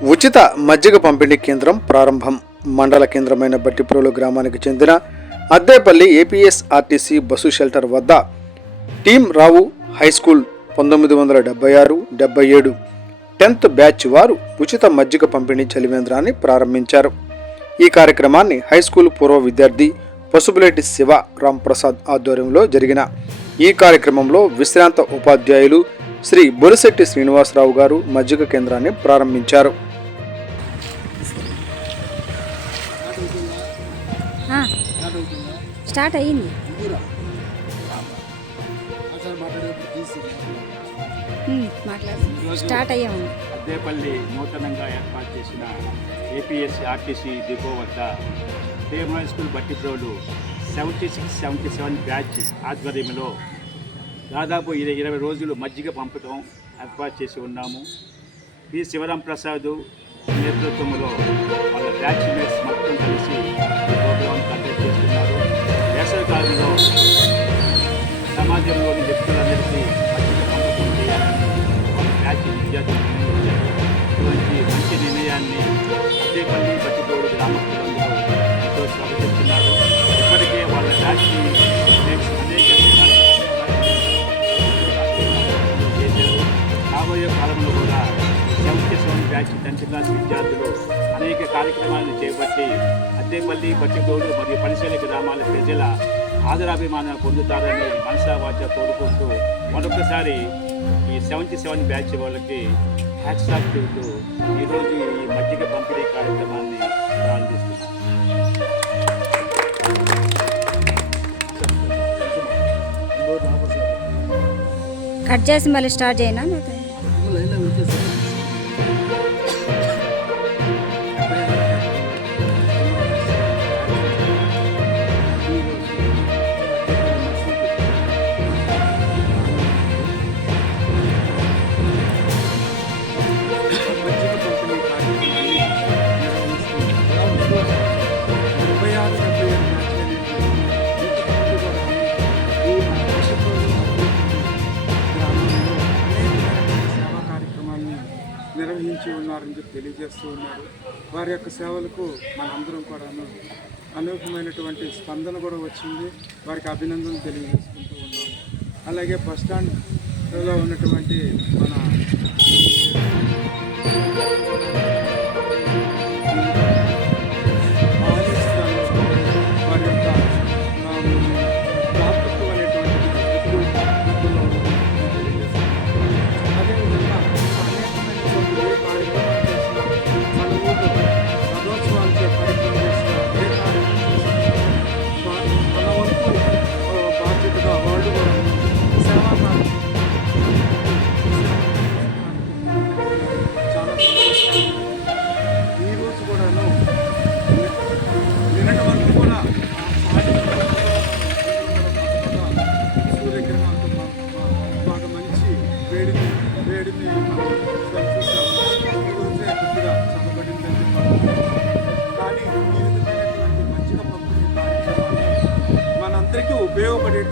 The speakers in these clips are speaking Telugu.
ఉచిత మజ్జిగ పంపిణీ కేంద్రం ప్రారంభం. మండల కేంద్రమైన బట్టిప్రోలు గ్రామానికి చెందిన Addepalli APS RTC bus shelter వద్ద టీం రావు హై స్కూల్ పంతొమ్మిది వందల డెబ్బై ఆరు డెబ్బై ఏడు టెన్త్ బ్యాచ్ వారు ఉచిత మజ్జిగ పంపిణీ చలివేంద్రాన్ని ప్రారంభించారు. ఈ కార్యక్రమాన్ని హై స్కూల్ పూర్వ విద్యార్థి పసుపులేటి శివ రాంప్రసాద్ ఆధ్వర్యంలో జరిగిన ఈ కార్యక్రమంలో విశ్రాంత ఉపాధ్యాయులు శ్రీ బొలిశెట్టి శ్రీనివాసరావు గారు మజ్జిగ కేంద్రాన్ని ప్రారంభించారు. స్టార్ట్ అయ్యింది. స్టార్ట్ అయ్యాము అద్దేపల్లి నూతనంగా ఏర్పాటు చేసిన ఏపీఎస్ ఆర్టీసీ డిపో వద్ద Dev high school Battiprolu seventy six seventy seven batch ఆధ్వర్యంలో దాదాపు ఇరవై ఇరవై రోజులు మజ్జిగ పంపటం ఏర్పాటు చేసి ఉన్నాము. పి శివరాం ప్రసాద్ నేతృత్వంలో వాళ్ళ బ్యాచ్మేట్స్ మొత్తం కలిసి ప్రోగ్రాం కండక్ట్ చేస్తున్నారు. వేసవి కాలంలో సమాజంలోని వ్యక్తులందరికీ మజ్జిగ పంపకం చేయాలని వాళ్ళ బ్యాచ్ విద్యార్థులు ఇటువంటి మంచి నిర్ణయాన్ని అదే పల్లి పట్టిపోడు ఎంతో సెవెంటీ టెన్త్ క్లాస్ విద్యార్థులు అనేక కార్యక్రమాలను చేపట్టి అద్దెపల్లి పట్టిగోడు మరియు పనిశైలి గ్రామాల ప్రజల ఆదరాభిమానం పొందుతారని మనసా వాచ కోరుకుంటూ మరొకసారి ఈ సెవెంటీ సెవెన్ బ్యాచ్ వాళ్ళకి హ్యాట్స్ ఆఫ్ చెబుతూ ఈరోజు ఈ మజ్జిగ పంపిణీ కార్యక్రమాన్ని ప్రారంభిస్తున్నాం. కట్ చేసి మళ్ళీ స్టార్ట్ చేయనా? నిర్వహించి ఉన్నారని చెప్పి తెలియజేస్తూ ఉన్నారు. వారి యొక్క సేవలకు మనందరం కూడాను అనూహ్యమైనటువంటి స్పందన కూడా వచ్చింది. వారికి అభినందనలు తెలియజేసుకుంటూ ఉన్నాం అలాగే బస్ స్టాండ్లో ఉన్నటువంటి మన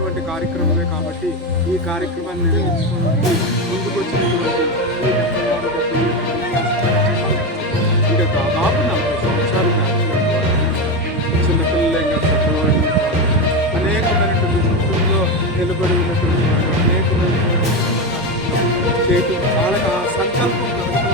ఉపయోగపడేటువంటి కార్యక్రమమే కాబట్టి ఈ కార్యక్రమాన్ని నిర్వహించుకోవడానికి ముందుకొచ్చినటువంటి ఇంకా దాదాపు నలభై సంవత్సరాలు చిన్నపిల్లలే ఇంకా పెద్దవాళ్ళు అనేకమైనటువంటి వృత్తుల్లో నిలబడి ఉన్నటువంటి అనేకమైనటువంటి చేయటం చాలా సంకల్పం కలుగుతుంది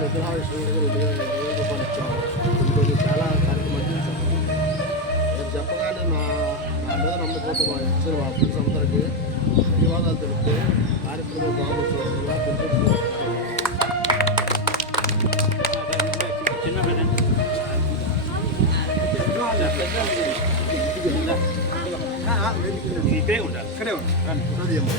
వేల రూపాయలు ఇచ్చాము ఇంకొన్ని చాలా కార్యక్రమాలు చేశాము నేను చెప్పగానే నా నా మీద నమ్మకం లేకపోతే మా ఇచ్చిన మా ఫ్రెండ్స్ అందరికీ ధన్యవాదాలు తెలుపుతూ కార్యక్రమం బాగుంటుందిగా తెలుపుతూ చిన్న ఉండాలి ఇక్కడే ఉంది రండి. అది ఏమో.